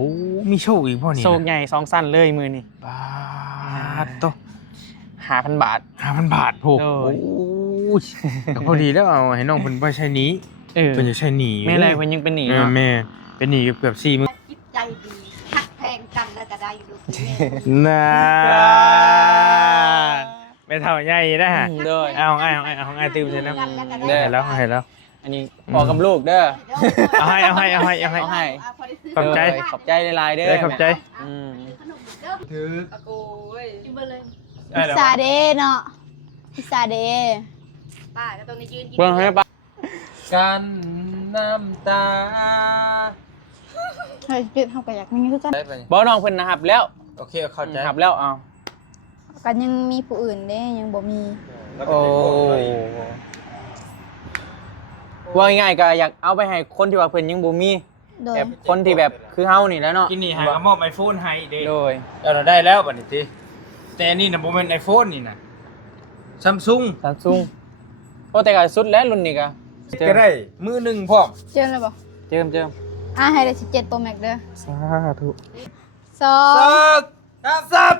อ้มีโชคอีกพ่อนี่ โชคใหญ่2สั้นเลยมือนี่ บาทโต 5,000 บาท 5,000 บาทโห โอ้ โอ้ ย แต่พอดีแล้วเอาให้น้องเพิ่นไปใช้หนี้เพิ่นจะใช้หนี้ แม่ไรเพิ่นยังเป็นหนี้เนาะ แม่เป็นหนี้เกือบ4 มื้อ จิตใจดีหักแพงกันแล้วก็ได้ลูกแม่ น่าไม่เท่าใหญ่นะฮะ เด้อ เอาง่ายตื่มใช่นะ เด้อ ให้แล้ว อันนี้พอกับลูกเด้อ เอาให้ เอาให้ ขอบใจ ขอบใจหลายๆเด้อ ได้ขอบใจ อืม ขนมเด้อ ถือ โอ้ยกินไปเลย ได้แล้ว ซาเดเนาะพิซาเด ป้าก็ต้องยืนกิน เบิ่งให้ปะ กันน้ำตา เฮ้ยปิดเข้าไปอยากมีคือกัน ได้ปะ บ่น้องเพิ่นนะครับแล้ว โอเคเข้าใจ หับแล้วเอา กันยังมีผู้อื่นเด้ยังบ่มี โอ้ว่าง่ายๆก็อยากเอาไปให้คนที่ว่าเพิ่นยังบ่มี โดย แบบคนที่แบบคือเฮานี่แหล้วเนาะ กินนี่หากระมอบไอโฟนให้เด้ โดย เราได้แล้วบัดนี้ติแต่อันนี่น่ะบ่แม่นไอโฟนนี่น่ะ Samsung Samsung โอ้แต่ก็สุดแล้วรุ่นนี้ก็ ก็ได้มือหนึงพร้อม เจิมเลยบ่ เจิม ให้ได้17 Pro Max เด้อ สาธุ 2 ซับ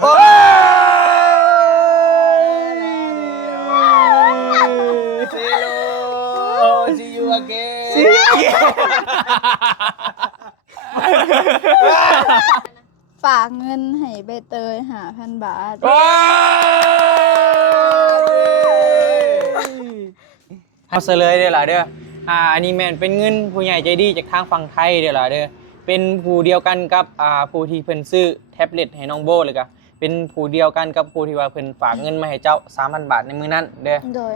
โอ้ซีโร่ see you again ฝากเงินให้ใบเตย 5,000 บาท โอ้ย เอาเสลยเด้อล่ะเด้ออันนี้แม่นเป็นเงินผู้ใหญ่ใจดีจากทางฝั่งไทยเด้อล่ะเด้อเป็นผู้เดียวกันกับผู้ที่เพิ่นซื้อแท็บเล็ตให้น้องโบเลยก็เป็นผู้เดียวกันกับผู้ที่ว่าเพิ่นฝากเงินมาให้เจ้า 3,000 บาทในมื้อนั้นเด้อ โดย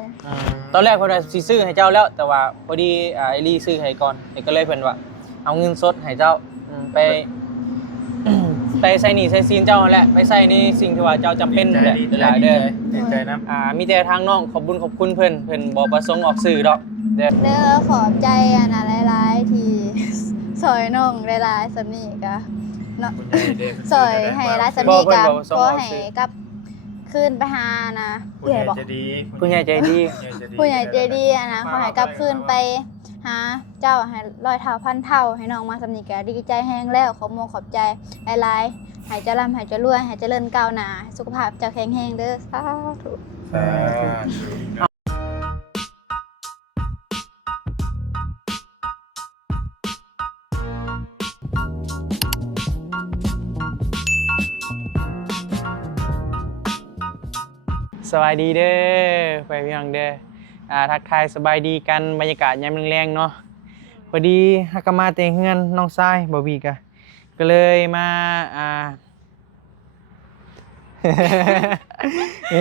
ตอนแรกเพิ่นว่าสิซื้อให้เจ้าแล้วแต่ว่าพอดีไอรีซื้อให้ก่อนก็เลยเพิ่นว่าเอาเงินสดให้เจ้าไป ไปใส่หนี้ใส่สินเจ้านั่นแหละไปใส่ในสิ่งที่ว่าเจ้าจำเป็นนั่นแหละหลายเด้อ ดีใจนะ มีแต่ทางน้องขอบคุณเพิ่นบ่ประสงค์ออกสื่อดอกเด้อ เด้อขอบใจอันน่ะหลายๆที่ซอยน้องหลายๆสำนี้ก็เนาะซอยให้หลายสำนี้ก็ขอให้กลับคืนไปหานะ ผู้ใหญ่ บอก จะดี ผู้ใหญ่ใจดี ผู้ใหญ่ใจดีอะนะขอให้กลับคืนไปหาเจ้าให้100 เท่าพันเท่าให้น้องมาสำนีกะดีใจแห้งแล้วขอโมขอบใจหลายๆให้เจริญให้เจรวยให้เจริญก้าวหน้าสุขภาพเจ้าแข็งแรงเด้อสาธุ สบายดีเด้อไปพี่น้องเด้อทักทายสบายดีกันบรรยากาศยามแรงๆเนาะพอดีฮักกะมาเตงเฮือนน้องชายบ่บีก็เลยมา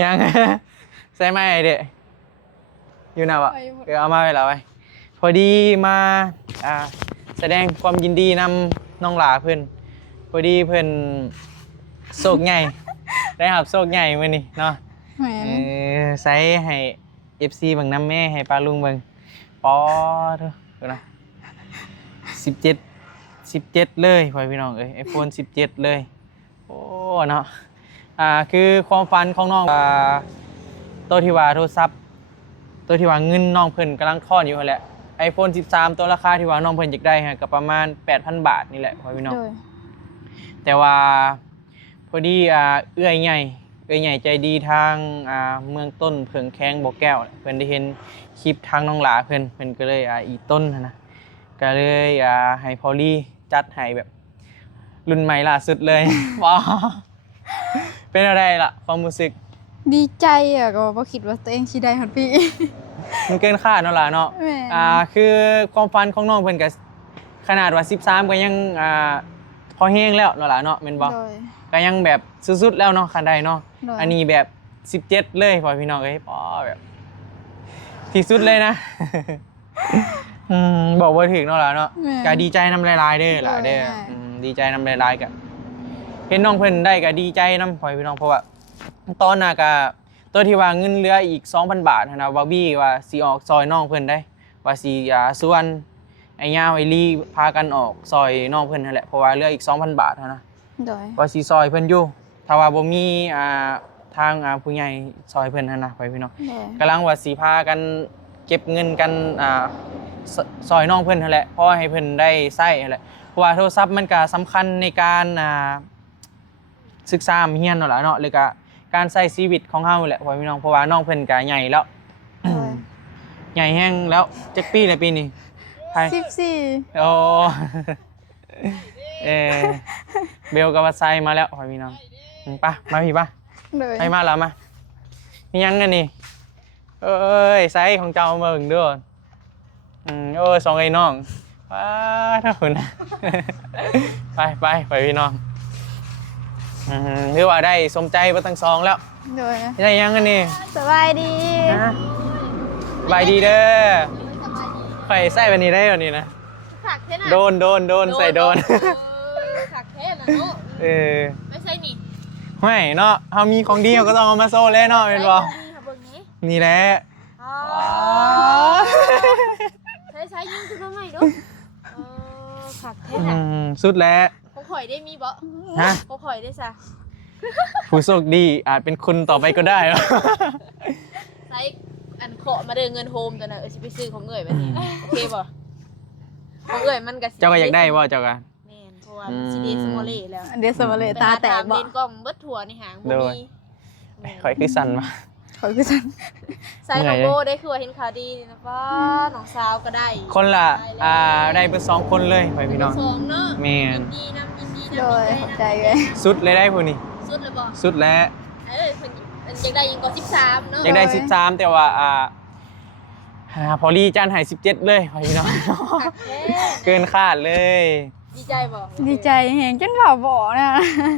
ยังใส่ไม้เด้อยู่น่ะวะเอามาไว้แล้วไว้พอดีมาแสดงความยินดีนำน้องหลาเพิ่นพอดีเพิ่นโชคใหญ่ได้รับโชคใหญ่มื้อนี้เนาะ แหม ใส่ให้ FC เบิ่งน้ำแม่ให้ปลาลุงเบิ่งปอเถอะดูนะ17เลยพ่อพี่น้องเอ้ย iPhone 17 เลย โอ้เนาะคือความฝันของน้องตัวที่ว่าโทรศัพท์ตัวที่ว่าเงินน้องเพิ่นกำลังทอนอยู่นั่นแหละ iPhone 13 ตัวราคาที่ว่าน้องเพิ่นอยากได้ฮะก็ประมาณ 8,000 บาทนี่แหละพ่อพี่น้อง โดย แต่ว่าพอดีเอื้อยใหญ่ใจดีทางเมืองต้นเพิงแข้งบ่อแก้วเพิ่นได้เห็นคลิปทางน้องหลาเพิ่นก็เลยอีต้นนะก็เลยให้พอลลี่จัดให้แบบรุ่นใหม่ล่าสุดเลย ว้าวเป็นอะไรล่ะความรู้สึก ดีใจอ่ะก็บ่คิดว่าตัวเองสิได้ฮอดพี่ มันเกินคาดเนาะล่ะเนาะ แม่ คือความฝันของน้องเพิ่นก็ขนาดว่า13ก็ยังพอแห้งแล้วเนาะล่ะเนาะแม่นบ่ โดย ก็ยังแบบสุดๆแล้วเนาะคันใดเนาะ โดย อันนี้แบบ17เลยพ่อพี่น้องเอ้ยป้อแบบที่สุดเลยนะ บอกว่าถึงเนาะล่ะเนาะ แม่ ก็ดีใจนำหลายๆเด้อล่ะเด้อ โดย ดีใจนำหลายๆก็เห็นน้องเพิ่นได้ก็ดีใจนำพ่อพี่น้องเพราะว่าตอนน่ะก็ตัวที่ว่าเงินเหลืออีก 2,000 บาทนะบาร์บี้ว่าสิออกซอยน้องเพิ่นได้ว่าสิส่วนไอ้ย่าไอ้ลี่พากันออกซอยน้องเพิ่นนั่นแหละเพราะว่าเหลืออีก 2,000 บาทนะ โดย ว่าสิซอยเพิ่นอยู่ถ้าว่าบ่มีทางผู้ใหญ่ซอยเพิ่นหั่นนะไปพี่น้อง โดย กำลังว่าสิพากัน เก็บเงินกันซอยน้องเพิ่นนั่นแหละเพราะว่าให้เพิ่นได้ใช้นั่นแหละเพราะว่าโทรศัพท์มันก็สำคัญในการศึกษาเรียนนั่นแหละเนาะหรือก็การใช้ชีวิตของเฮาแหละพ่อพี่น้องเพราะว่าน้องเพิ่นก็ใหญ่แล้ว โดย ใหญ่แห้งแล้วจักปีแล้วปีนี้ไป 14 โอ้ เบลกับวัดไซมาแล้วพ่อพี่น้องป่ะมาพี่ป่ะ โดย ไปมาแล้วมามียังกันนี่เอ้ยไซของเจ้ามาเบิ่งเด้อโอ้ยสองไอ้น้องว้าถ้าคุณนะ ไปพี่น้องหรือว่าได้สมใจมาตั้งสองแล้ว โดย ได้ยังกันนี่ สบายดี นะสบายดีเด้อไฟใส่วันนี้ได้วันนี้นะ ผักเท่น่ะ โดนใส่โดน ผักเท่น่ะเนาะ ไม่ใช่นี่ ไม่เนาะเฮามีของดีเราก็ต้องเอามาโซ่เลยเนาะเป็นบ่ นี่ค่ะเบิ่งนี้ นี่แหละ อ๋อใช้ยิงขึ้นมาใหม่ดูผักเท่น่ะ สุดแล้ว ของข่อยได้มีบ่ ฮะ ของข่อยได้ซะ ผู้โชคดีอาจเป็นคุณต่อไปก็ได้ ใช้อันเคาะมาเดินเงินโฮมตัวน่ะสิไปซื้อของเอ่ยแบบนี้โอเคบ่ของเอ่ยมันก็สิ เจ้าก็อยากได้บ่เจ้าก็ แม่นเพราะว่ามันสิเดสโมเล่แล้ว เดี๋ยวสมาเลยตาแตกบ่ เล่นกล้องเบิดถั่วในหางบ่ โดย มี ข่อยคือสั่นมา ขอคือฉัน ใส่ของโบได้คือว่าเห็นข่าวดีนะป้าน้องสาวก็ได้ คนละได้เป็น2คนเลยไปพี่น้อง สองเนาะ แม่น ยินดี โด นะ ยขอบใจเลย สุดเลยได้ผู้นี้ สุดเลยบ่ สุดแล้ว เพิ่นยังได้ยิงก็13เนาะ อยากได้13แต่ว่าพอลี่จานให้17เลยไปพี่น้อง เกินคาดเลย ดีใจบ่ ดีใจแหงจนบ่บ่นะ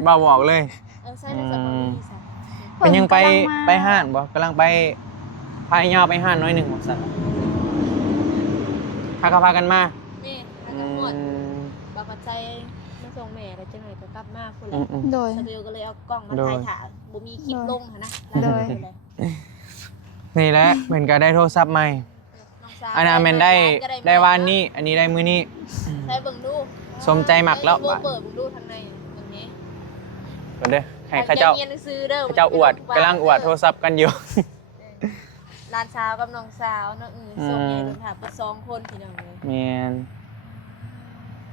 บ่าบอกเลย ใส่ในสมองดีซะ เป็นยังไป กำลังมา ไปห้านบ่กำลังไปพายยาวไปห้านน้อยหนึ่งบ่สั่นพากันมา แม่ทางหมดบ่ปัจจัยมาส่งแม่แล้วจังได๋ก็กลับมาพุ่นแหละ โดย สตูดิโอก็เลยเอากล้องมาถ่ายถ่าบ่มีคลิปลงหั่นนะ โดย นี่แหละเหมือนกับได้โทรศัพท์ใหม่ น้องสาว อันนั้นแมันได้วานนี้อันนี้ได้มื้อนี้ ใช้เบิ่งดู สมใจหมักแล้ว เปิดเบิ่งดูทางในตรงนี้ เพิ่นเด้อให้ข้าเจ้า เรียนหนังสือเด้อ ข้าเจ้าอวดกำลังอวดโทรศัพท์กันอยู่ ร้านสาวกับน้องสาวเนาะส่งใหญ่ลงถามเป็น2คนพี่น้องเลย แม่น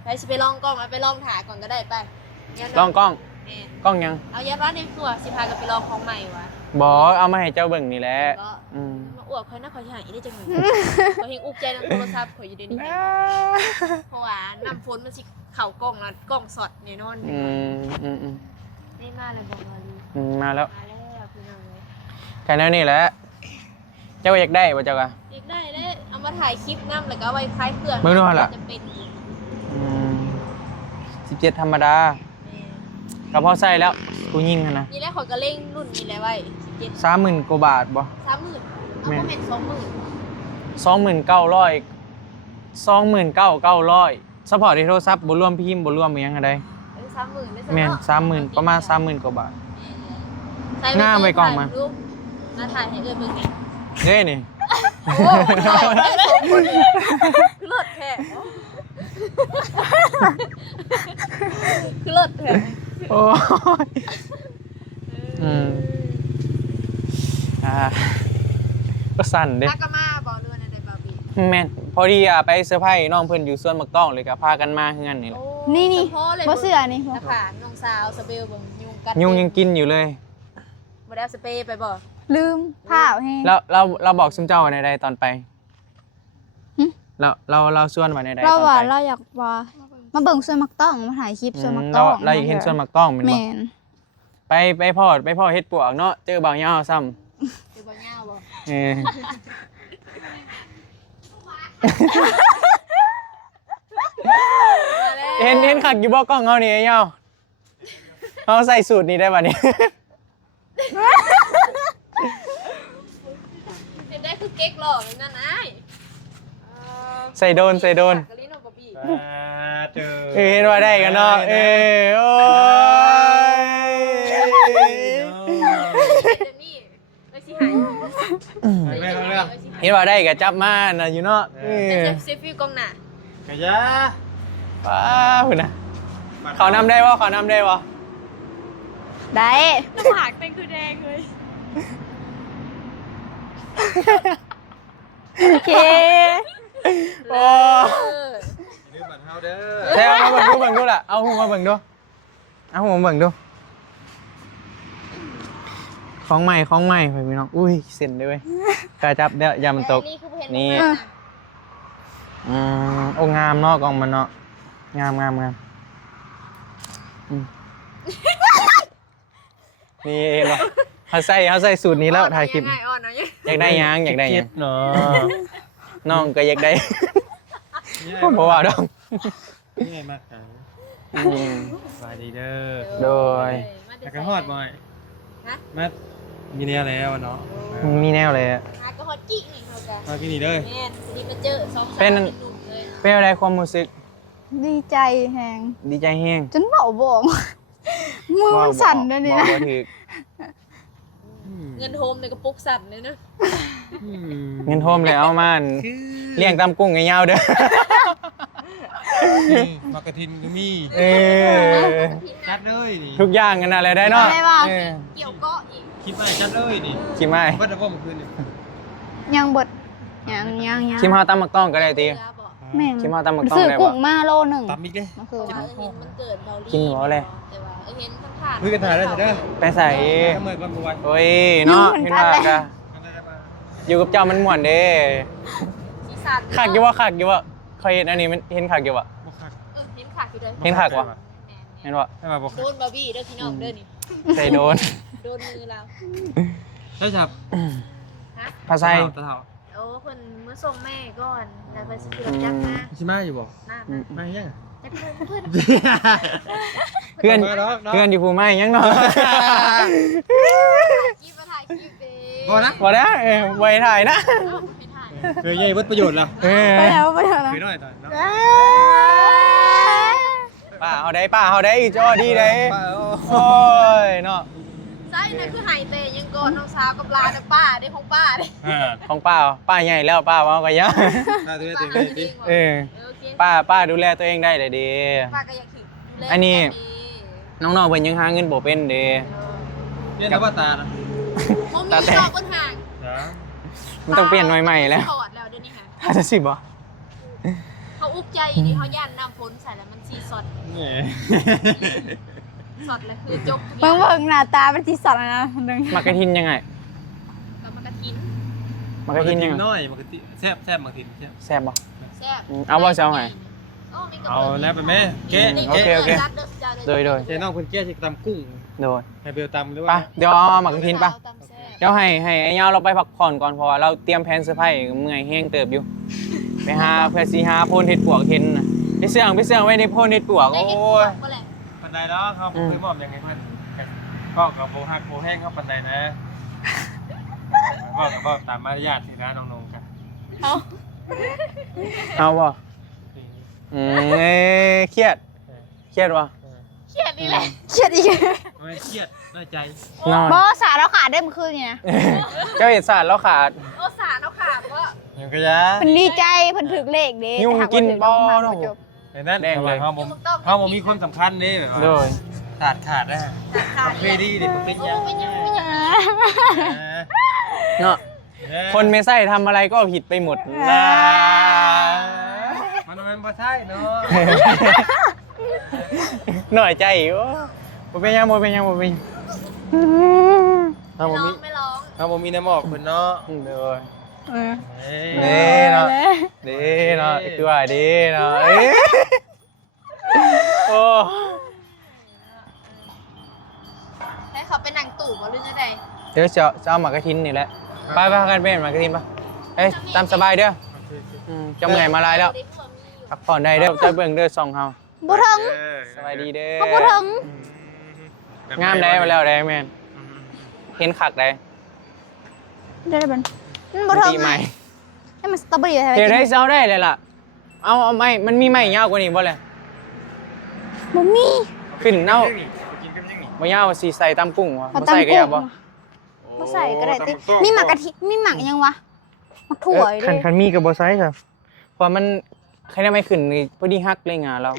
ไปสิไปลองกล้องเอาไปลองถ่ายก่อนก็ได้ไปยัน กล้อง แม่ กล้องยัง เอายันว่าในครัวสิพากันไปลองของใหม่วะ บ่เอามาให้เจ้าเบิ่งนี่แหละ ก็ อืม มาอวดค่อยน่าค่อยหายได้จังเลยข่อยเฮงอุกใจนำโทรศัพท์ข่อยอยู่เดี๋ยวนี้เพราะว่าน้ำฝนมันสิเข้ากล้องแล้วกล้องสดแน่นอน อืม ได้มาเลยบอกว่าลี มาแล้ว มาแล้วพี่น้องเลย แค่นั้นนี่แหละเจ้าอยากได้บ่เจ้าก็ อีกได้เอามาถ่ายคลิปน้ำแล้วก็เอาไว้คล้ายเครื่อง เบิ่งดูหั่นล่ะ จะเป็นอยู่ 17ธรรมดาก็พอใส่แล้วกูยิงหั่นนะ นี่แหละข่อยก็เร่งรุ่นนี้แหละไว้17 30,000กว่าบาทบ่ 30,000เอาบ่แม่น20,000 29,900ซัพพอร์ตในโทรศัพท์บ่รวมพิมพ์บ่รวมอีหยังอะไร เป็น30,000ได้ซะ แม่น เนาะ 30,000ประมาณ 30,000กว่าบาท ใส่ หน้าไว้กล้องมา ถ่ยรูปแล้วถ่ายให้เอ้ยเบิ่งนี่ เด้นี่ โอ้ถ่ายได้สองคนคือเลิศแท้คือเลิศแท้ โอ้ยก็สั่นเด้ นักก็มาบ่เรือนอะไรบ่บี แม่นพอดีไปเซอร์ไพรส์น้องเพิ่นอยู่สวนมักต้องเลยก็พากันมาเฮือนนี่แหละ นี่ สะโพกเลย บ่เสื้อนี่บ่ นะคะน้องสาวสเปลเบิ่งยุงกัด ยุงยังกินอยู่เลย บ่ได้เอาสเปรย์ไปบ่ ลืมผ้าแห้ง แล้วเราบอกซุมเจ้าไว้ในใดตอนไป หึ เราชวนไว้ในใดต เรา อน ว่า ไป เราอยากว่ามาเบิ่งส่วนมักต้องมาถ่ายคลิปส่วนมัก เรา ต้อง เราอยากเห็นสวนมักต้องแม่นบ่ แม่น ไปพ่อเฮ็ดปวกเนาะเจอบ่าวยาวซ้ำ คือบ่ยาวบ่ มาแล้ว เห็นขักอยู่บ่กล้องเฮานี่ไอ้ยาวเฮาใส่สูตรนี้ได้บัดนี้ เห็นได้คือเก๊กหล่อแบบนั้นอ้าย ใส่โดน กะลิโนบ่บี เห็นว่าได้กันเนาะโอ้ย เดี๋ยวนี้ไว้สิหาย เห็นว่าได้ก็จับมาน่ะอยู่เนาะ จะเซฟฟิวกล้องหน้า กะยา ว้าวพุ่นน่ะเขานำได้บ่เขานำได้บ่ ได้ หน้าผากเต็งคือแดงเลย โอเค โอ้ ลืมบัตรเฮาเด้อ แท้เอามาเบิ่งดูล่ะเอาหูมาเบิ่งดูเอาหูมาเบิ่งดูของใหม่ไปพี่น้องอุ้ยเส้นเลยเว้ยกระจับเดี๋ยวอย่ามันตก นี่คือเห็น นี่ บ่ โอ้งามเนาะกองมันเนาะงามอืมนี่เนาะเขาใส่สูตรนี้แล้วถ่ายคลิป ง่ายอ่อนเนาะ อยากได้หยัง เนาะ น้องก็อยากได้เพราะว่าดอง ง่ายมากครับ อืม สบายดีเด้อ โดย แล้วก็ฮอดบ่อยมามีเนี่ยแล้วเนาะ มีแนวเลยอะ หากระฮอตจินี่เขากัน มาที่นี่เด้อ แม่นทีนี้มาเจอสองสาว เป็น หนุ่มเลย เป็นอะไรความรู้สึก ดีใจแฮง ดีใจแห้ง จนเบาบ่งมือมันสั่นด้วยนี่นะ บ่ถือ เงินโฮมในกระปุกสั่นเลยนะ เงินโฮมเลยเอามาเลี้ยงตามกุ้งยาวๆเด้อ มากระทินก็มี เออ จัดเลยนี่ ทุกอย่างกันอะไรได้เนาะ ได้ป่ะ เออ เกี่ยวเกาะอีก คิดว่าจัดเลยนี่ คิมไม่ เพิ่นจะบ่เมื่อคืนนี่ ยังบดยัง คิมเฮาตำมักต้องก็ได้ตี เวลาบอก แม่ง คิมเฮาตำมักต้อง ซื้อ ได้ กุ้ บ่ งมาโลหนึ่ง ตำอีกเด้ ก็คือ ว่าเห็นมันเกิดเบาลี กินหัวเลย แต่ว่าเห็นทั้งผ่าน คุยกันถ่ายได้เด้อ ไปใส่ ถ้าเมื่อก่อนบ่ไหว โอ้ยเนาะพี่น้ากะ มันได้มา อยู่กับเจ้ามันม่วนเด้ สีสัน คักอยู่ว่าเคยเห็นอันนี้มันเห็นคักอยู่ว่า บ่คัก เห็นขาดอยู่เลย เห็นคักวะ แม่ เห็นว่า ให้มาบ่ โด คัก นบาร์บี้เด้อพี่น้องเด้อนี่ ใส่โดน โดนมือเรา ได้จับ ฮะ ภาษา ตะเฒ่า โอ้เพิ่นมื้อส่งแม่ก่อนแล้วเพิ่นสิขึ้นรถจักรมา สิมาอยู่บ่ หน้า มายัง จักรเพิ่น เพื่อน มาดอกเนาะ เพื่อนอยู่ภูมิยังเนาะ คลิปมาถ่ายคลิปเด้ บ่นะ บ่ได้ไว้ถ่ายนะ ให้ถ่าย เคยใหญ่เบิดประโยชน์แล้ว เออ ไปแล้วนะ เคยน้อยตอนเนาะ ป้าเอาได้จอดีได้ ป้า โอ้ยเนาะ ใช่นั่นคือไห้เตยังก่อนน้องสาวกับหลานน่ะป้าเด้ของป้าเด้ ของป้าใหญ่แล้วป้าว่าก็ยัง น่าจะได้ ป้า ถึง ก็ เลย จะ ดิ ดีกว่า เออ โอเค ป้าดูแลตัวเองได้เลยดี ป้าก็อยากถึงดูแล อันนี้ ดี น้องๆเพิ่นยังหาเงินบ่เป็นเด้ เรียนว่าตานะ บ่มี ตาแตก ดอกบนห่าง จ้า มันต้องเปลี่ยนหน่วยใหม่แล้ว ถอดแล้วเดี๋ยวนี้ค่ะ ถ้าจะสิบ่ เขาอุกใจดิเขาย่านน้ำฝนใส่แล้วมันสีสด เนี่ย สดแล้วคือจบทุกอ เบิ่ ย่าง ง เบิ่งหน้าตาเป็นจีสันนะนึง มักกะทินยังไง แล้วมันก็กิน มักกะทินยังไง น้อยมันก็แซ่บมากทินแซ่บ แซ่บบ่ แซ่บ เอาบ่สิเอาไง โอ้มีกระ เอาแล้วไปแม่แกะ โอเค โดย เจ๊น้องเพิ่นแกะสิตำกุ้ง โดย ให้เบลตำหรือ ไป ว่า เดี๋ยวเอามักกะทินไป ตำแซ่บ เดี๋ยวให้ไอ้ยาวเราไปพักผ่อนก่อนเพราะว่าเราเตรียมแผนเซอร์ไพรส์เมื่อยแห้งเติบอยู่ ไปหาเพื่อสิหาโพนเห็ดปวกเห็นนะไปเสื่องไว้ในโพนเห็ดปวก ได้ โอ้ เห็ดปวก ย บ่แหละ ปันไดเนาะเขาบ่เคยมอบยังไงเพิ่นก็กับโบฮักโบแห้งเขาปันไดนะก็ตามมารยาทสินะน้องๆกัน เอา เอาบ่เครียดวะ เครียดนี่แหละ เครียดอีก ไม่เครียดน้อยใจ นอน บ่สาแล้วขาดได้เมื่อคืนนี่นะ เจ้าเห็ดสาดแล้วขาด โอ้สารเอาขาดว่า ยังก็ยะ เพิ่นดีใจเพิ่นถึกเลขเด้ ยุ่ง แต่หาว่า กิน ถึ บ่ รางวัล เนาะ บ่จบ เห็นนั่น แดงเลย เขาบ่มีความสำคัญนี่แบบ โด ว่าย ขาดนะ ขาด เคยดีดิผมเป็นยัง เป็นยังเป็นยัง เนาะคนไม่ใส่ทำอะไรก็ผิดไปหมดนะ มันเป็นบ่ใช่เนาะ หน่อยใจอยู่บ่เป็นยังเอาบ่มี ไม่ร้อง เขาบ่มีน้ำหมอกเพิ่นเนาะ โดย เออ นี่เนาะคือว่าดีเนาะเอ้ยโอ้ ให้เขาเป็นนางตู่บ่หรือจะได เดี๋ยวจะเอาหมากกระทินนี่แหละไปกันเป็นหมากกระทินปะเอ้ยตามสบายเด้อจะเมื่อยมาลายแล้วพักผ่อนได้เด้อจะเบิ่งเด้อส่องเฮา บ่ถึง สบายดีเด้อ บ่ถึง งามได้มาแล้วได้แม่นเห็นคักได้ ได้บ่บ่ถึง ปีใหม่ ให้มันสตรอเบอรี่ให้ เดี๋ยวได้ กิน เซาได้เลยล่ะเอาไม้มันมีไม้ยาวกว่านี้บ่เลย บ่มี ขึ้นเน่า กินกันยังนี่ บ่ยาวสิใส่ตำกุ้งวะ เอา บ่ ตาม ใส่ก็ กุ้ ยาง บ่ บ่ใส่ก็ได้ติมีหมักกะทิมีหมักยังวะหมักถั่วอยู่ คั เด้ นมีก็บ่ใส่ครับเพราะมันใครได้ไม่ขึ้นนี่พอดีฮักเลยงาเรา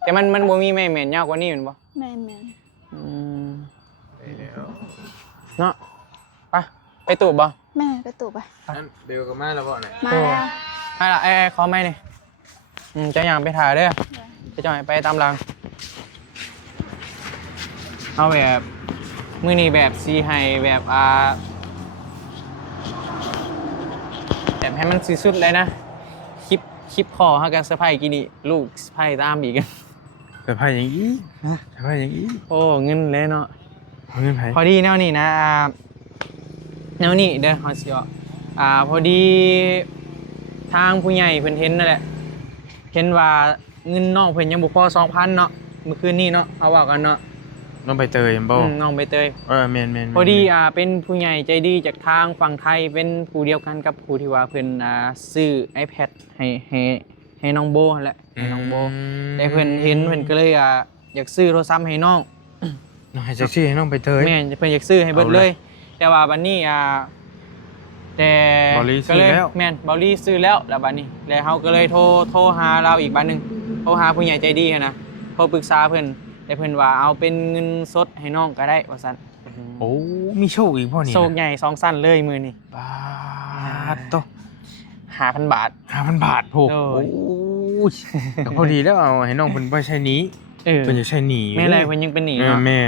แต่มันบ่มีไม้แม่นยาวกว่านี้แม่นบ่ แม่น เนาะไปตูบบ่ ๆ แม่ไปตู่ไป นั่นเบลกับมาแล้วบ่น่ะ มาแล้ว ให้ละขอไม่นี่จะอย่างไปถ่ายเด้อจะจ่อยไปตามหลังเอาแบบมือนี่แบบซีไฮแบบแบบให้มันสุดๆเลยนะคลิปคอฮะกันเซอร์ไพรส์กินนี่ลูกเซอร์ไพรส์ตามอีก แต่ไพ่อย่างนี้แต่ไพ่อย่างนี้ โอ้เงินเลยเนาะ เงินไพ่ พอดีแนวนี้นะแนวนี้เด้อฮอสเซียพอดีทางผู้ใหญ่เพิ่นเห็นนั่นแหละเห็นว่าเงินน้องเพิ่นยังบ่พอ 2,000 เนาะเมื่อคืนนี้เนาะเอาว่ากันเนาะ น้องใบเตยบ่ น้องใบเตย แม่น พอดีเป็นผู้ใหญ่ใจดีจากทางฝั่งไทยเป็นผู้เดียวกันกับผู้ที่ว่าเพิ่นซื้อ iPad ให้น้องโบนั่นแหละให้น้องโบได้เพิ่นเห็นเพิ่นก็เลยอยากซื้อโทรศัพท์ให้น้อง น้องให้แท็กซี่ให้น้องใบเตย แม่เพิ่นอยากซื้อให้เบิดเลย แต่ว่าบัดนี้แต่ บอลลี่ซื้อแล้ว แม่นบอลลี่ซื้อแล้วบัดนี้แล้วเฮาก็เลยโทรหาเราอีกบัดนึงโทรหาผู้ใหญ่ใจดีนะโทรปรึกษาเพิ่นแต่เพิ่นว่าเอาเป็นเงินสดให้น้องก็ได้ว่าซั่น โอ้มีโชคอีกพ่อนี่ โชคใหญ่2สั้นเลยมื้อนี้ บาทโต 5,000 บาท 5,000 บาทโห โอ้ โอ้ ย ยก็พอดีแล้วเอาให้น้องเพิ่นบ่ใช้หนี้เพิ่นจะใช้หนี้ แม่แรกเพิ่นยังเป็นหนี้เนาะ แม่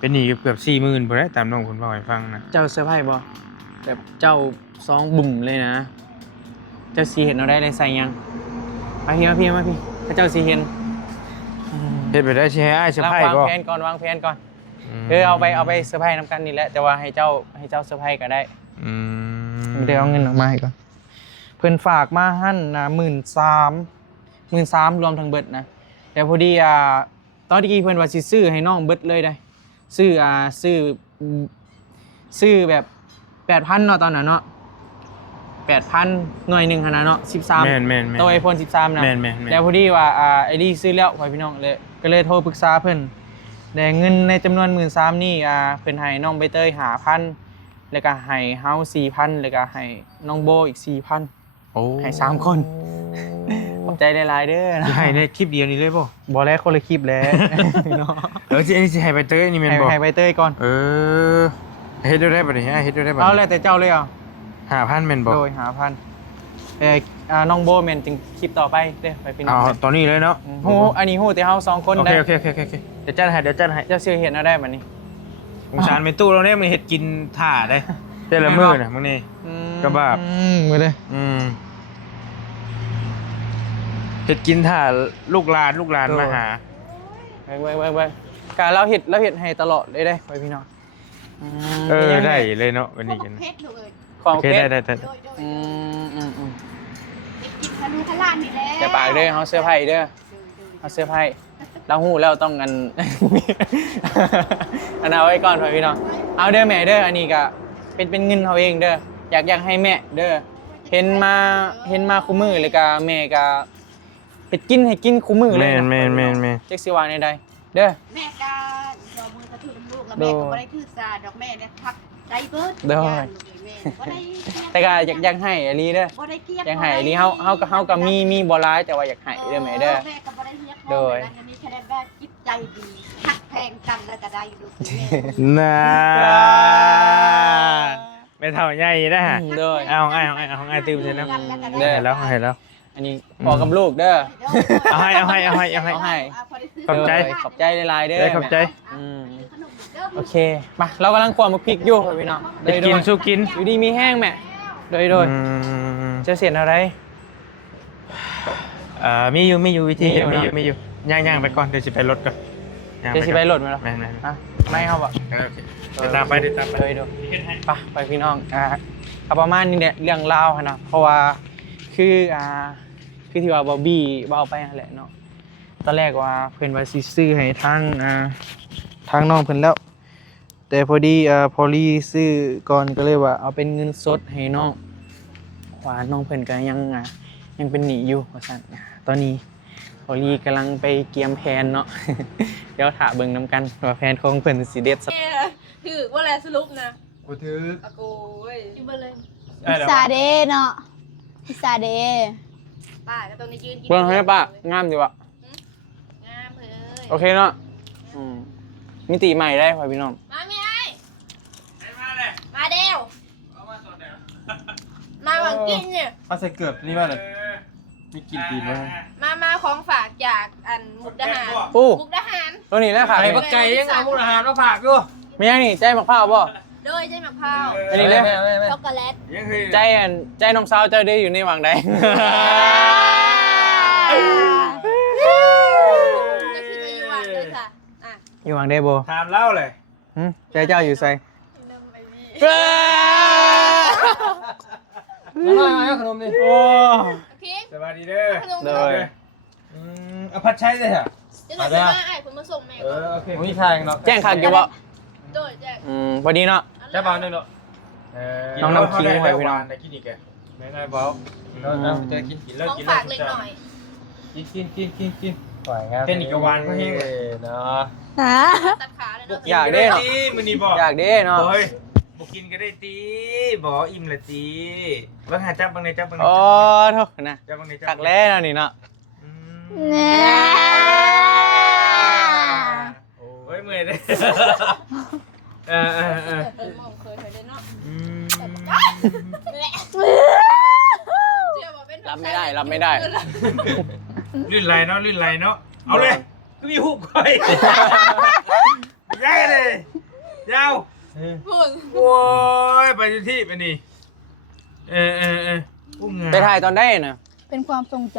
เป็นหนี้เกือบ 40,000บ่ได้ตามน้องเพิ่นเว้าให้ฟังนะ เจ้าเซอร์ไพรส์บ่แบบเจ้าซองบุ่มเลยนะ เจ้าสิเห็นเอาได้เลยใส่ยังมาพี่พระเจ้าสิเห็น เฮ็ดไปได้สิให้อ้ายเซอร์ไพรส์ วาง บ่ แผนก่อนเอาไปเซอร์ไพรส์นำกันนี่แหละแต่ว่าให้เจ้าเซอร์ไพรส์ก็ได้ อืม เดี๋ยวเอาเงินออกมาให้ก่อนเพิ่นฝากมาหั่นนะ13,000รวมทั้งเบิดนะแต่พอดีตอนที่เพิ่นว่าสิซื้อให้น้องเบิดเลยได้ซื้อแบบ 8,000 เนาะตอนนั้นเนาะ 8,000 หน่วยหนึงหั่นน่ะเนาะ13 แม่นๆ ตัว iPhone 13นะ แม่นๆ แล้วพอดีว่าไอ้นี่ซื้อแล้วพี่น้องเลยก็เลยโทรปรึกษาเพิ่นแต่เงินในจำนวน 13,000นี่เพิ่นให้น้องใบเตย 5,000 แล้วก็ให้เฮา 4,000 แล้วก็ให้น้องโบอีก 4,000 โอ้ ให้3 คนขอบใจหลายๆเด้อนะ สิให้ในคลิปเดียวนี้เลยบ่ บ่แล้วคนละคลิปแล้วเนาะ แล้วสิอันนี้สิให้ใบเตยนี่แม่นบ่ ให้ใบเตยก่อน เฮ็ดได้บ่นี่เฮ็ดได้บ่ เอาแล้วแต่เจ้าเลยอ่ะ 5,000แม่นบ่ โดย5,000น้องโบแม่นจึงคลิปต่อไปเด้อไปพี่น้ เอา อง ตอนนี้เลยเนาะ ฮู้อันนี้ฮู้แต่เฮา2 คน โอ ได้ เคเดี๋ยวจัดให้เจ้าซื้อเห็นเอาได้บัดนี้ สงสารเป็นตู้เราเนี่ยมันเฮ็ดกินท่าได้แต่ละมื้อน่ะมื้อนี้ กระบาบ มื้อเด้อ เฮ็ดกินท่าลูกหลานมาหา ไปการเราเห็ดให้ตลอดเลยได้ไปพี่น้อง ได้เลยเนาะวันนี้กัน เพชรเลย ของ โอเค เพชร ได้ โดย กินทะลุทะลานนี่แหละ แต่ปากเด้อเฮาเสื้อร์ไผ่เด้อเฮาเสื้อร์ไผ่เราหู้แล้วต้องกัน อันเอาไว้ก่อนไปพี่น้องเอาเด้อแม่เด้ออันนี้ก็เป็นเงินเขาเองเด้ออยากให้แม่เด้อเห็นมาคู่มือเลยก็แม่ก็เฮ็ดให้กินคู่มือเลยนะ แม่น จักสิว่าในใดเด้อ แม่ก็ดอกมือกระทืบลูกแล้วแม่ก็บ่ได้ถือสาดอกแม่เนี่ยพักใจเบิด ได้ แม่บ่ได้ แต่ก็อยากให้อลีเด้อ บ่ได้เกลียด อยากให้อลีเฮาก็มีบ่ร้ายแต่ว่าอยากให้เด้อแม่เด้อ แม่ก็บ่ได้เรียก โดย อันนี้แค่ได้แบบจิตใจดีฮักแพงกันแล้วก็ได้ลูกแม่ น่าไม่เท่าใหญ่นะฮะ เด้อ เอาง่ายตื่มใช่นะ เด้อ ให้แล้ว อันนี้บอกกับลูกเด้อ เอาให้ เอาให้ ขอบใจ ขอบใจหลายๆเด้อ ได้ขอบใจ อืมโอเคมาเรากำลังขวามะพริกอยู่พี่น้อง ไปกินสู้กิน อยู่ดีมีแห้งแม่โดยจะเสียนอะไร มีอยู่วิธี มีอยู่ ย่างไปก่อนเดี๋ยวสิไปรถก่อน จะสิไปโหลดมาหรอ แม่ อ่ะไม่ครับอ่ะ โอเคเดี๋ยวตามไป เลยดูไปพี่น้องเอาประมาณนี้เนี่ยเรื่องราวนะเพราะว่าคือที่ว่าบอบบี้เอาไปนั่นแหละเนาะตอนแรกว่าเพื่อนว่าสิซื้อให้ทางน้องเพิ่นแล้ว แต่พอดีพอลีซื้อก่อนก็เลยว่าเอาเป็นเงินสดให้น้องว่าน้องเพิ่นก็ยังเป็นหนี้อยู่ว่าซั่นตอนนี้พอลีกำลังไปเตรียมแผนเนาะ เดี๋ยวถาเบิ่งนํกันว่าแผนของเพิ่นสิเด็ดสัก ถือว่าอะไรสรุปนะ กูถือ อะโกยกินไปเลย พิซซ่าเดเนาะพิซซ่าเด ป้าก็ต้องได้ยืนกิน เบิ่งให้ป้างามดีว่ะ งามเลย โอเคเนาะมิติใหม่ได้พ่อพี่น้อง มาไม่ไอ้มาเดว ของกินเนี่ย เอาใส่เกือบนี่มาเลยมีกินตีนมั้ย มาของฝากจากอันมุกดาหาร ปู มุกดาหาร ตัวนี้แล้วค่ะ ไก่บักไก่ยังเอามุกอาหารมาฝากอยู่ มียังนี่ใจมะพร้าวบ่ โดยใจมะพร้าว อันนี้เลย ช็อกโกแลต ยังเคย ใจน้องสาวเจ้าได้อยู่ในวังใด จะคิดว่าอยู่อ่ะเลยค่ะอ่ะ อยู่วังได้บ่ ถามเล่าเลย ใจเจ้าอยู่ไส นำไปนี่ มาขนมนี่ โอ้ โอเค สวัสดีเด้อ ขนม โดย เอาผัดใช้เลยเหรอ จะหน่อยจะมาไอ้คุณมาส่งแม่ เออโอเค มีทางเนาะ แจ้งคักอยู่บ่ โดยแจ้ง พอดีเนาะ จะเบาหนึ่งเนาะ น้องน้ำขิงไว้พี่น้อง ได้กินอีกแก ไม่ได้เบาเราจะกิน กินแล้ว ของ กิน ฝา แล้ว กเล็กหน่อย กิน ปล่อยงาน เต้นอีกกวานก็เฮงเลย เนาะ ตัดขาเลยเนาะ อยากเด้เนาะ ตีมันนี่บอก อยากเด้เนาะ โอ้ยบุกินก็ได้ตีบอกอิ่มละตีว่าหาจับบางในจับบางใน โอ้โทษนะ จับบางในจั คักแล้วเนาะนี่เนาะ เนี่ย โอ้ยเมื่อยเลยเออ มองเคยได้เนาะ อืม แหละเชื่อว่าเป็น รับไม่ได้ ลื่นไหลเนาะลื่นไหลเนาะเอาเลยก็มีหุบคอยย้ายเลยยาว พูด โอ้ยไปที่ไปนี่อุ้งงา ไปถ่ายตอนได้น่ะ เป็นความทรงจ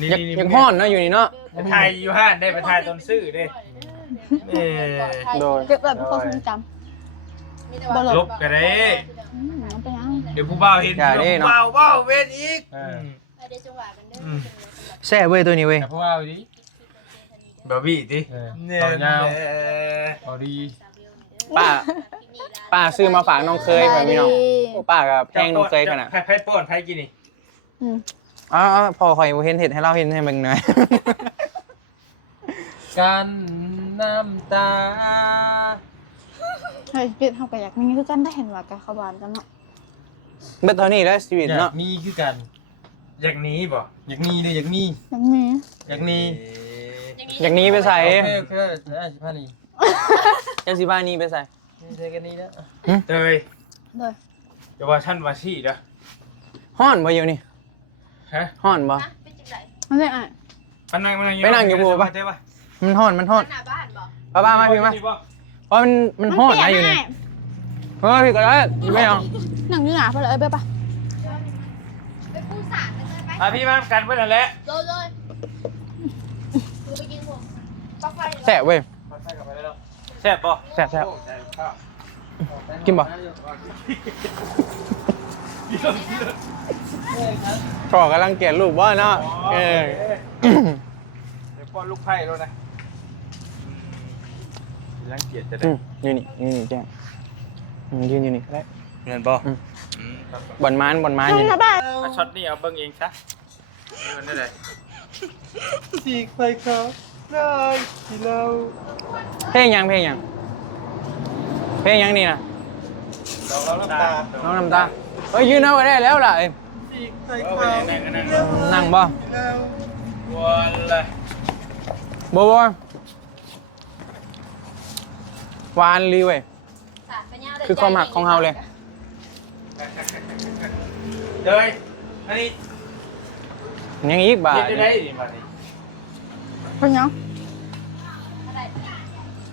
นี่ อยากฮ้อนเนาะอยู่นี่เนาะ ไปถ่ายอยู่ห้านได้ไปถ่ายตอนซื้อเด้เออ โดย ำเก็บแบบเป็นความทรงจ ลบกันได้ ำมันเป็นยัง เดี๋ยวผู้บ่าวเห็นผู้บ่าวว้าวเวทอีก เดี๋ยวจังหวะกันเด้อ แซ่เว้ยตัวนี้เว้ย แต่พวกเราดิ บาบี้ดิ เอาดี ป้าซื้อมาฝากน้องเคยไปพี่น้องโอ้ป้ากับแพงน้องเคยขนาด ไพ่ป้อนไพ่กินนี่ อ๋อพอคอยเห็นเห็ดให้เราเห็นให้มึงหน่อย กันน้ำตา เฮ้ยกิดเขาก็อยากมีคือกันได้เห็นว่าการเข้าบ้านกันเนาะ เบ็ดเท่านี้แล้วชีวิต อยา เนาะ กมีคือกัน อย่างนี้บ่ อยากมีเลยอยากมี ยังมี อยากมี อย่างนี้ไปใส่ โอเคได้สิพานี่ ยาสีบ้านนี้ไปใส่ ใช้กันนี้แล้ว เตย โดย จะว่าท่านมาชี่เด้อ ห้อนบ่อยู่นี่ ฮะ ห้อนบ่ เป็นจังได มันเลยอ่ะ มันนั่ง ไปนั่งอยู่บูปะ เจ๊ปะ มันห้อน หน้าบ้านบ่ ป้ามาพี่มาเพราะมันห้อนนะอยู่นี่เฮ้ยพี่ก็ได้ไม่เอา หนังยืดหนาเพราะเลยไปปะ ไปปูสารกันเลยไป พี่มากันเพื่อนนั่นแหละ เลยดูไปกินผมปลั๊กไฟ แซ่บเว้ย แซ่บป่ะ แซ่บกินบ่พ่อกำลังเกลียดลูกบ่เนาะเออ เดี๋ยวป้อนลูกไพ่แล้วนะรังเกียจจะได้ อยู่นี่แจ้งยืนอยู่นี่ก็ได้ เงินป่ะ บอลมานอยู่นี่ มาช็อตนี่เอาเบิ้งเองซะเงินได้เลย สีไฟขาวได้ที่เรา เพลงยังนี่นะ เราน้ำตา น้องน้ำตาเฮ้ยยืนเอาไว้ได้แล้วล่ะ สีไฟ เอาไป ขาว นั่ง นั่งบ่ วันเลย บ่หวานลีเว้ยคือความหักของเฮาเลย เฮ้ยอันนี้ ยังอีกบาท เฮ็ดได้ดิบัดนี้ เป็นยัง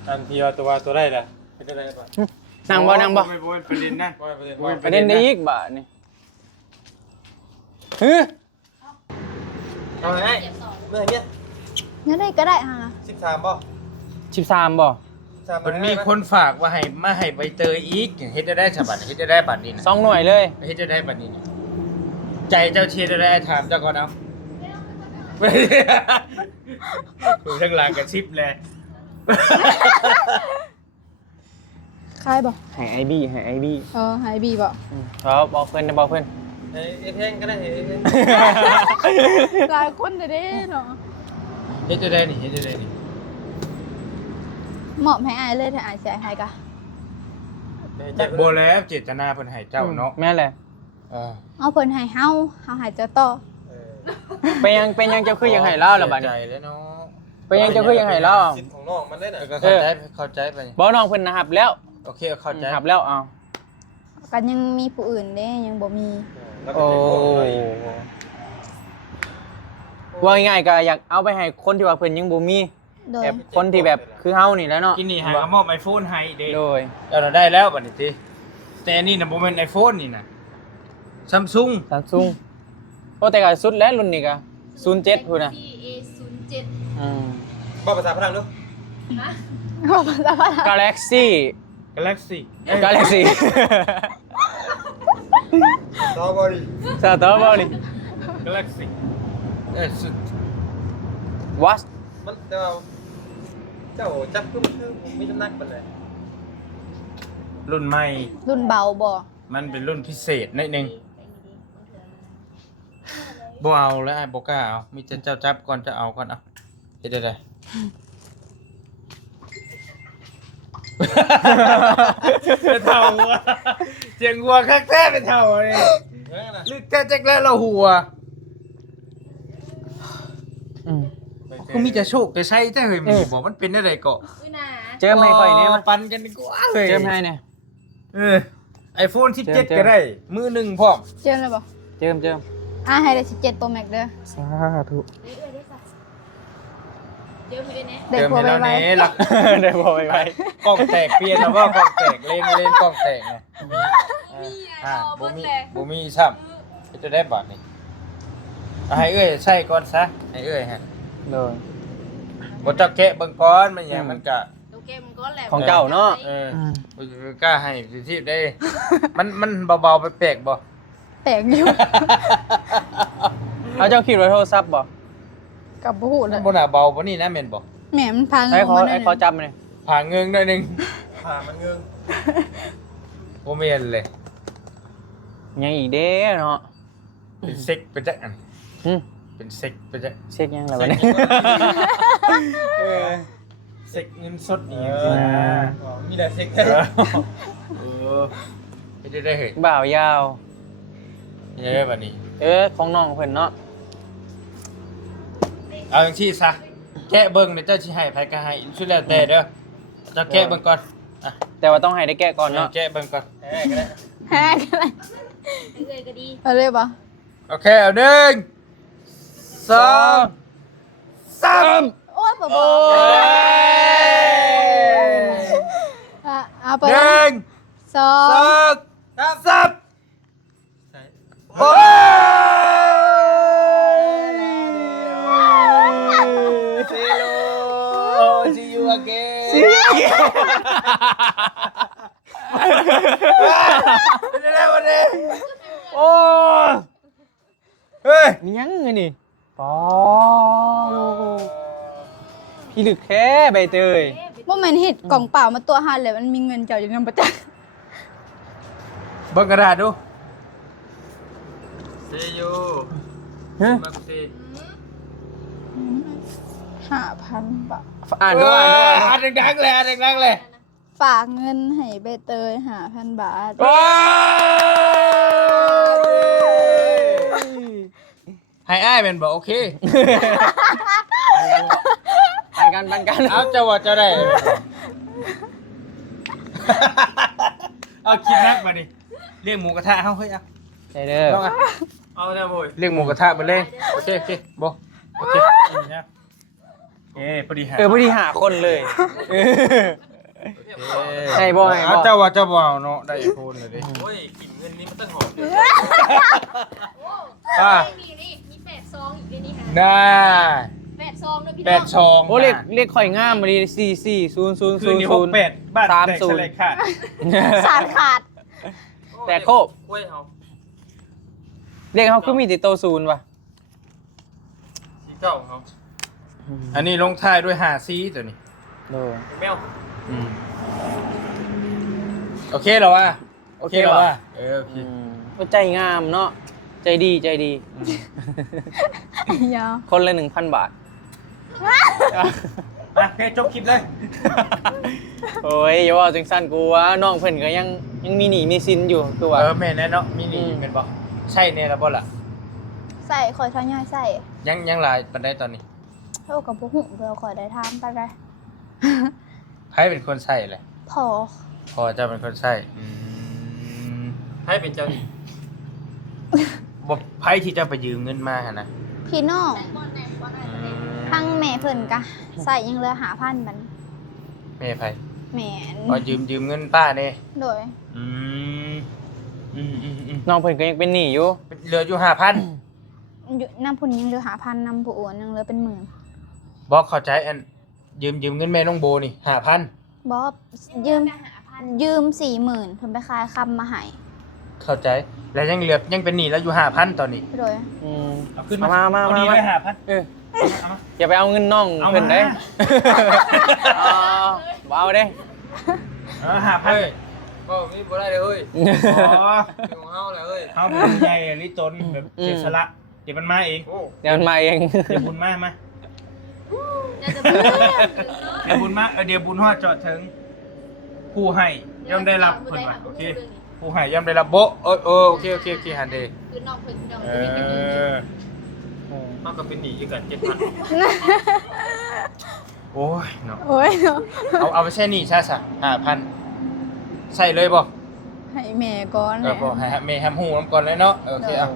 อันที่ว่าตัวได้ละเป็นอะไรป่ะ นั่งบ่ ไปบนประเด็นนั่น ประเด็นได้อีกบาทนี่ฮึ เอาไงเมื่อเนี้ย นี่ได้ก็ได้ฮะ 13ป่ะ 13บ่ มันมีคนฝากว่าให้มาให้ใบเตยอีกเฮ็ดได้ฉบับเฮ็ดได้บัดนี้นะ 2หน่วยเลย เฮ็ดได้บัดนี้นี่ใจเจ้าเชียร์ได้ถามเจ้าก่อนเอาดูทั้งหลังกับชิปเลย คายบ่ ให้ไอบี้ หายบีบ่ ครับบอกเพื่อนนะบอกเพื่อน เอเพ่งก็ได้เอเพ่ง หลายคนเลยเด้เนาะ เฮ็ดได้นี่เฮ็ดได้นี่ เหมาะให้อายเลยถ้าอายเสียหายกะ บ่แล้วเจตนาเพิ่นให้เจ้าเนาะ แม่นเลย เอาเพิ่นให้เฮาให้เจ้าต่อ เป็นยังเจ้าคือยังให้เล่าล่ะบัด ใจ นี้ แล้วเนาะ เป็นยังเจ้าคือยังให้เล่า สิทธิ์ของน้องมันได้น่ะ ก็เข้าใจไปนี่ บ่น้องเพิ่นนะครับแล้ว โอเคเข้าใจ หับแล้วเอา กันยังมีผู้อื่นเด้ยังบ่มี อ แล้วก็ โอ้ เป็นพวกอะไร ว่าง่ายๆก็อยากเอาไปให้คนที่ว่าเพิ่นยังบ่มี โดย แบบคนที่แบบคือเฮานี่แหล้วเนาะ กินนี่หากระมอบไอโฟนให้เด้ โดย เราได้แล้วบัดนี้สิแต่อันนี่น่ะบ่แม่นไอโฟนนี่น่ะ Samsung Samsung โอ้แต่ก็สุดแล้วรุ่นนี้ก็07พุ่นน่ะ A07 อืม บอกภาษาพลังดู นะ บอกภาษาพลัง Galaxy Galaxy Galaxy สตรอเบอรี่ สตรอเบอรี่ Galaxy สุด What มันเจ้าจับคือมันคือมีน้ำหนักไปเลย รุ่นใหม่ รุ่นเบาบ่ มันเป็นรุ่นพิเศษนิดนึงบ่เอาแล้วไอ้บ่กล้าเอามีแต่เจ้าจับก่อนจะเอาก่อนเอาเฮ็ดได้ เป็นเท่าหัวเจียงหัวคักแท้เป็นเท่าเลยลึกแท้แจ๊กแล้วเราหัว อืม กูมีจะโชคจะใช้แท้เฮ้ยมึงบอกมันเป็นได้ไดเกาะ อุ้ยน่ะ เจิมให้ค่อยแน่มา ปันกันดีกว่าเฮ้ย เจิมให้เนี่ย iPhone เจิม 17ก็ได้ มือหนึ่งพร้อม เจิมเลยบ่ เจิม ให้ได้17 Pro Max เด้อ สาธุ เอ้ยได้สักเดี๋ยวพี่ได้แน่ ได้ เจิม ผัว ให้ ไว แล้ว ๆ นี่หลัก ได้บ่ไปไว้ กล้องแตกเปลี่ยนแล้วว่ากล้องแตกเลนกล้องแตกไง มี อ่า อ่ะ บ่ บ่ มี แหละ บ่มีซ้ำจะได้บาทนี่เอาให้เอ้ยใส่ก่อนซะให้เอ้ยฮะ โดย บ่ต้องแกะเบิ่งก่อนมันหยังมันก็ โอเคมันก็แหละ ของเจ้าเนาะ บ่กล้าให้สิทีได้ มันเบาๆไปแปลกบ่ แปลกอยู่ เอาเจ้าคิดว่าโทรศัพท์บ่ กับบ่ฮู้เล มั ย นบ่น่าเบาปานนี้นะแม่นบ่ แหมมันพัง ไอ้ขอ มาได้ ไอ้ขอจำหน่อย ผ่าเงืองหน่อยหนึง ผ่ามันเงือง บ่แม่นเลย ยังอีกเด้เนาะ เป็นเซ็กไปจักอัน หึ เป็นเซ็กไปจัก เช็คยังแล้ววะเนี่ย เซ็กเงินสดอีก มีแต่เซ็ก เออไม่ได้เฮ้ย บ่าวยาว ยังได้บัดนี้ ของน้องเพิ่นเนาะ เอาจังซี่ซะแกะเบิ่งเดี๋ยวเจ้าสิให้ไผก็ให้สุดแล้วแต่เด้อเจ้าแกะเบิ่งก่อนอ่ะ แต่ว่าต้องให้ได้แก้ก่อนเนาะ แกะเบิ่งก่อน ก็ได้ แฮกอะไร เอ้ยก็ดี เอาเลยบ่ โอเคเอา1 2 3 โอ้ยบ่ โอ้ บ่ ย เอาไป 1 2 2 3 โอ้ยเซโลsee you again เป็นอะไรวันนี้ โอ้ เฮ้ย มียังไงนี่ปอพี่ลึกแค่ใบเตย บ่แม่นเฮ็ดกล่องเปล่ามาตัวหันเลยมันมีเงินเจ้าอยู่นำบ่จัก เบิ่งกระดาษดู see you ฮะ มาสิ 5,000 บาท อ่านด้วยอ่านด้วย อ่านดังๆเลยอ่านดังๆเลย ฝากเงินให้ใบเตย 5,000 บาท ว้าวให้อ้ายเป็นบอกโอเค ปันกัน เอาเจ้าว่าเจ้าได้ เอาคิดนักมาดิเรียกหมูกระทะเฮ้ยเอา ได้เด้อ ต้องอ่ะ เอาได้บ่อย เรียกหมูกระทะมาเลยโอเคโอเคบโอเคพอดีหา พอดีหาคนเลยใช่บ่ให้บ่ เอาเจ้าว่าเจ้าบ่เอาเนาะได้อีกคนเลยดิ โอ้ยกลิ่นเงินนี้มันต้องหอม โอ้ อ่ะ นี่มี8ซองอีกในนี้ฮะ น่า 8ซองด้วยพี่ แป น้อ ด ง ชอง โอ้เลขข่อยงามมาดี440000 คืนนี้68บ้านแตกสลายขาด สารขาด แต่โคบ กล้วยเอา เลขเขาคือมีติโต0ว่ะ สีเก่าเขา อันนี้ลงท้ายด้วย5ซีตัวนี้ โดย แมว โอเคเหรอวะโอเคเหรอวะโอเค ก็ใจงามเนาะใจดี ยาว คนละ 1,000 บาท มาโอเคจบคลิปเลย โอ้ยอย่าว่าจังสั้นกูว่าน้องเพิ่นก็ยังมีหนี้มีสินอยู่คือว่า แม่แน่เนาะมีนี่เป็นบ่ใช่แน่แล้วบ่ล่ะ ใส่คอยทอยย่อยใส่ ยังหลายปานใดตอนนี้ โอ้กับบ่ฮู้เดี๋ยวคอยได้ถามไปได้ ใครเป็นคนใส่เลย พอ พอจะเป็นคนใส่ ให้เป็นเจ้าหญิง บ่ไผที่จะไปยืมเงินมาหั่นน่ะ พี่น้องทั้งแม่เพิ่นกะใส่ยังเหลือ5,000บัด แม่ไผ แม่น ก็ยืมเงินป้าเด้ โดย อืม น้องเพิ่นก็ยังเป็นหนี้อยู่ เหลืออยู่ 5,000 อยู่นำพุ่นยังเหลือ5,000นำผู้โอนยังเหลือเป็นหมื่น บ่เข้าใจอันยืมเงินแม่น้องโบนี่ 5,000 บ่ยืม 40,000เพิ่นไปขายคำมาให้ เข้าใจ แล้วยังเหลือยังเป็นหนี้แล้วอยู่ 5,000 ตอนนี้ โดย เอาขึ้น มา เอานี่เลย5,000 เอออย่าไปเอาเงินน้อง เอามา เพิ่นเด้บ่เอาเด้ 5,000 ก็มีบ่ได้เลยเฮ้ย อ๋อ ของเฮาแหละเฮ้ย เฮาเป็นใหญ่ลิตนแบบเสียสละเดี๋ยวมันมาเอง โอ้ เดี๋ยวมันมาเอง เดี๋ยวบุญมา น่าจะเพื่อนเนาะ เดี๋ยวบุญมาเดี๋ยวบุญฮอดจอดถึงผู้ให้ย่อมได้รับเพิ่นว่าโอเคผู้ให้ย่อมได้รับโบโอเคหันเด้ คือน้องเพิ่นน้อง เอ เพิ่นเป็นหนี้ อ มันก็เป็นหนี้อยู่กัน 7,000 โอ้ยเนาะ โอ้ยเนาะ เอาไปใช้หนี้ซะ5,000ใส่เลยบ่ ให้แม่ก่อนแห เออ ละ บ่ให้แม่แฮมฮู้นํก่อนเลยเนาะโอเคเอา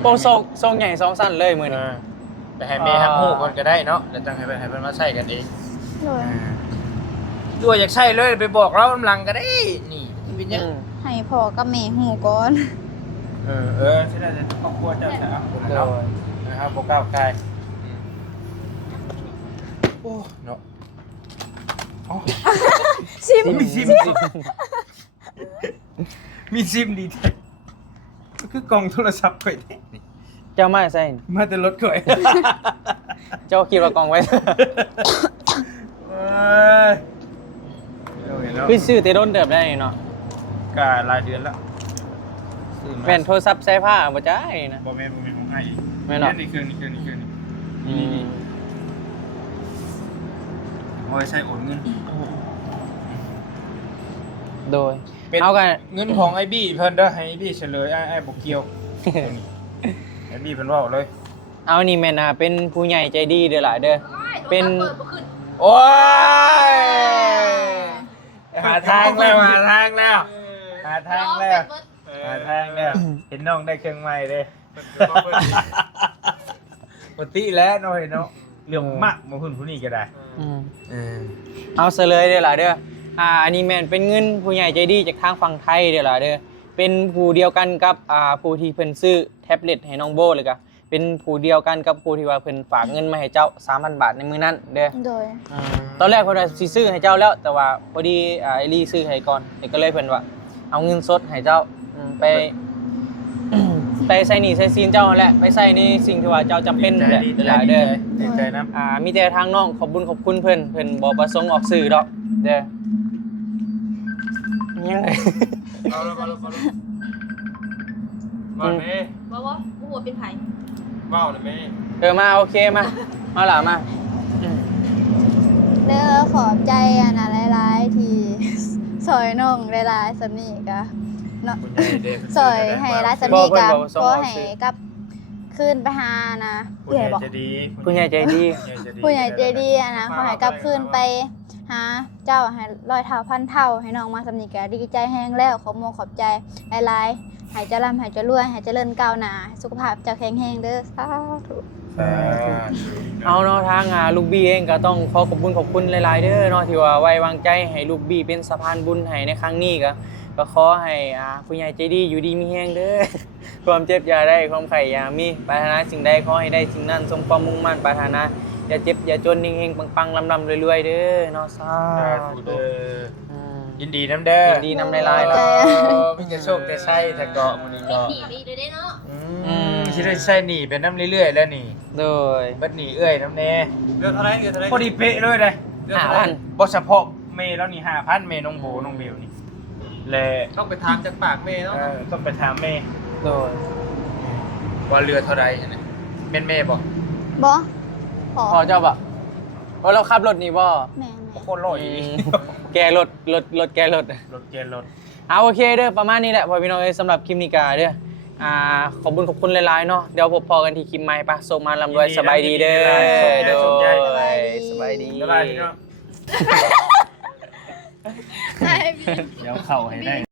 โปรทรงใหญ่2สั้นเลยมื้อนี้ ไปให้แม่แฮมฮู้ก่อนก็ได้เนาะแล้วจังให้เพิ่นมาใช้กันเอง โดย ด้วยอยากใช้เลยไปบอกเรากำลังก็ได้นี่เป็นยัง ให้พ่อกับแม่ฮู้ก่อน ใช่ได้ครอบครัวเจ้าสาวผม โด เนาะ ย นะครับบ่ก้าวไกลโอ้เนาะ ซิม มีซิมมีซิมดีแท้ก็คือกล่องโทรศัพท์ข่อยแท้นี่ เจ้ามาใส่ มาแต่รถข่อย เจ้าคิดว่ากองไว้ เอ้ยเอาเห็นแล้ว คือซื้อแต่โดนเติบได้เนาะ ก็หลายเดือนแล้วซื้อมา แม่นโทรศัพท์ใช้ผ้าบ่จ่ายนะ บ่แม่นของให้อีก แม่นเหรอ นี่เครื่องนี่โอ้ยใช้โอนเงิน โดย เป็น เอากัน เงินของไอ้บี้เพิ่นเด้อให้ไอ้บี้เฉลยไอ้บ่เกี่ยวไอ้บี้เพิ่นเว้าเลย เอานี่แม่นเป็นผู้ใหญ่ใจดีเด้อหลายเด้อ เป็น เปิดบ่ขึ้น โอ้ยหาทางแล้วหาทางแล้วหาทางแล้วหาทางแล้วเห็นน้องได้เครื่องใหม่เด้ปกติแล้วเนาะเห็นเนาะเรื่องมากมาหุ่นผู้นี้ก็ได้ เอาเสลยเด้อหลายเด้ออันนี้แม่นเป็นเงินผู้ใหญ่ใจดีจากทางฝั่งไทยเด้อหลายเด้อ เป็นผู้เดียวกันกับผู้ที่เพิ่นซื้อแท็บเล็ตให้น้องโบเลยก็เป็นผู้เดียวกันกับผู้ที่ว่าเพิ่นฝากเงินมาให้เจ้า 3,000 บาทในมื้อนั้นเด้อ โดย ตอนแรกเพิ่นว่าสิซื้อให้เจ้าแล้ว แต่ว่าพอดีไอรีซื้อให้ก่อนก็เลยเพิ่นว่าเอาเงินสดให้เจ้าไป ไปใส่หนี้ใส่สินเจ้านั่นแหละไปใส่ในสิ่งที่ว่าเจ้าจำเป็นนั่นแหละหลายเด้อ ดีใจนะ มีแต่ทางน้องขอบคุณเพิ่นบ่ประสงค์ออกสื่อดอกเด้อยังไง เอาแล้วมาแม่ ว่าผู้หัวเป็นไผ เว้าเลยแม่ มาโอเคมาล่ะมา เด้อขอบใจนะหลายๆที่ซอยน้องหลายๆสำนี้ก็เนาะ คุณยายเด้ ซอยให้หลายสำนี้ก็ขอให้กลับคืนไปหานะ คุณ เอื้อย าย บอก จะดี ผู้ใหญ่ใจดี ผู้ใหญ่ใจดีนะขอให้กลับคืนไปหาเจ้าให้ร้อยเท่าพันเท่าให้น้องมาสำนีแกดีใจแห้งแล้วขอโมขอบใจหลายๆให้เจะร่ำให้เจะรวยให้เจริญก้าวหน้าสุขภาพเจ้าแข็งแรงเด้อสาธุ เอาเนาะทางลูกบี้เองก็ต้องขอบคุณหลายๆเด้อเนาะที่ว่าไว้วางใจให้ลูกบี้เป็นสะพานบุญให้ในครั้งนี้ก็ขอให้ผู้ใหญ่ใจดีอยู่ดีมีแฮงเด้อ ความเจ็บอย่าได้ความไข่อย่ามีปรารถนาสิ่งใดขอให้ได้สิ่งนั้นสมความมุ่งมั่นปรารถนาอย่าเจ็บอย่าจนเฮงๆปังๆลำๆรวยๆเด้อเนาะสาธุ ยินดีน้ำเด้อ ยินดีนำหลายๆเนาะ มีแต่โชคแต่ไส้แต่เกาะมันนี่ มี เกาะ หนีดีเลยได้เนาะ ที่ได้ใส่หนีเป็นน้ำเรื่อยๆแล้วนี่ โดย บัดหนีเอ้ยน้ำแน่ เดือนเท่าไหร่ พอดีเป๊ะเลยเลย เดือนเท่าไหร่ 5,000 บ่เฉพาะเมย์แล้วนี่5,000เมย์น้องโบน้องเบลนี่และ ต้องไปถามจากปากแม่เนาะ ต้องไปถามเมย์ โดย ว่าเรือเท่าไรเนี่ยเป็นเมย์บ่ บอขอ พอเจ้าบ่เพราะเราขับรถนี่บ่ แม่ โคตรร้อย แกรถแกรถ รถเกณฑ์รถ เอาโอเคเด้อประมาณนี้แหละพอพี่น้องเอ้ยสำหรับคลิปนี้กาเด้อขอบคุณหลายๆเนาะเดี๋ยวพบพอกันที่คลิปใหม่ปะส่งมาลำรวยสบายดีเด้อโดยสบายดี สบายดีเนาะเดี๋ยวเข้าให้ได้